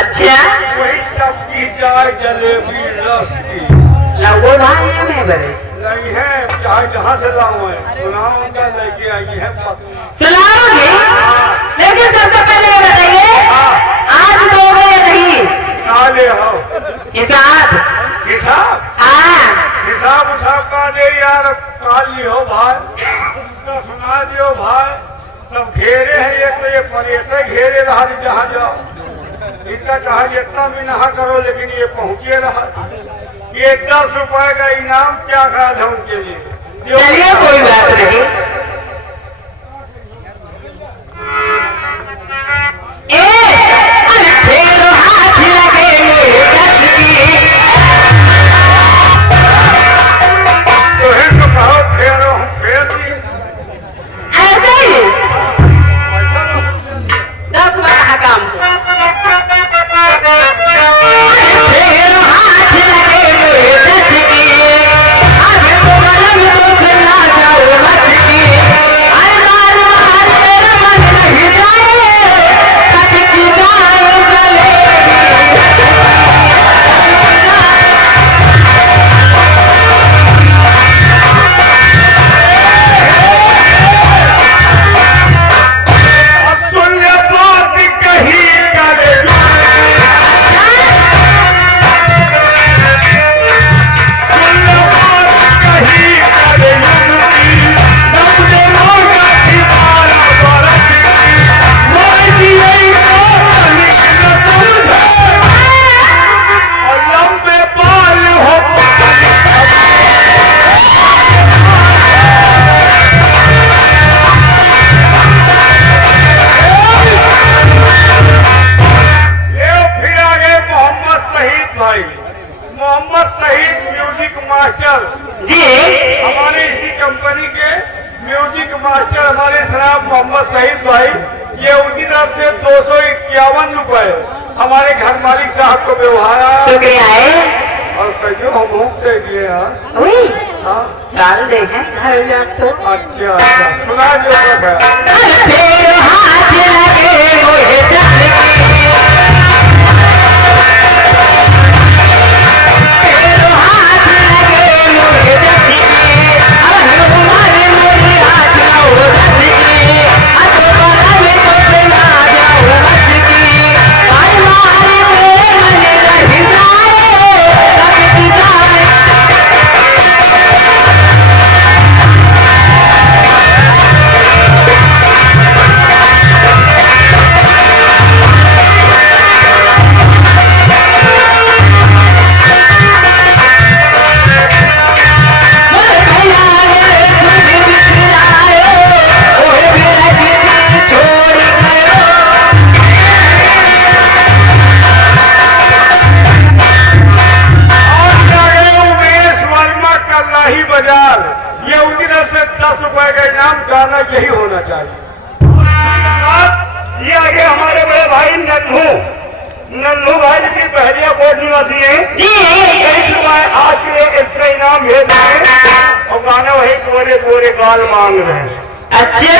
अच्छा वही टपकी जाए जलेबी रस की लगो भाई में बड़े नहीं है, चाहे जहाँ से लाऊं है सुनाऊंगा, लेके आई है सुनाओगे। लेकिन सबसे पहले ये बताइए आज दोगे या नहीं? नाले हो हिसाब हिसाब हाँ हिसाब उसाब का दे यार, काली हो भाई तो सुना दियो भाई। सब घेरे हैं, एक तो ये पर्यटक घेरे रहा जहाँ जाओ, इनका कहा जितना भी नहा करो लेकिन ये पहुँचे रहा। ये 10 रुपए का इनाम क्या ख्याल है उनके लिए? चलिए कोई बात नहीं। हाथ लगे तो कहो फेरो, हम फेर दिए ऐसे ही ऐसा ना 10 बड़ा काम मोहम्मद शहीद म्यूजिक मास्टर जी हमारे इसी कंपनी के म्यूजिक मास्टर हमारे शराब मोहम्मद शहीद भाई, ये उनकी तरफ से 251 रुपए हमारे घर मालिक साहब को व्यवहार शुक्रिया है। और कहियो हम भूख दिए यार। वही हाँ डाल दे हैं घर जा तो अच्छा अच्छा सुना जो हाथ लगे मोहे चल बाजार, ये उनकी तरफ से 10 रुपए का इनाम, गाना यही होना चाहिए। ये आगे हमारे बड़े भाई नन्नू भाई की पहलिया कोट निवासी है जी, 20 रुपए आज के इसका इनाम भेज रहे हैं और गाना वही पूरे पूरे गाल मांग रहे हैं। अच्छा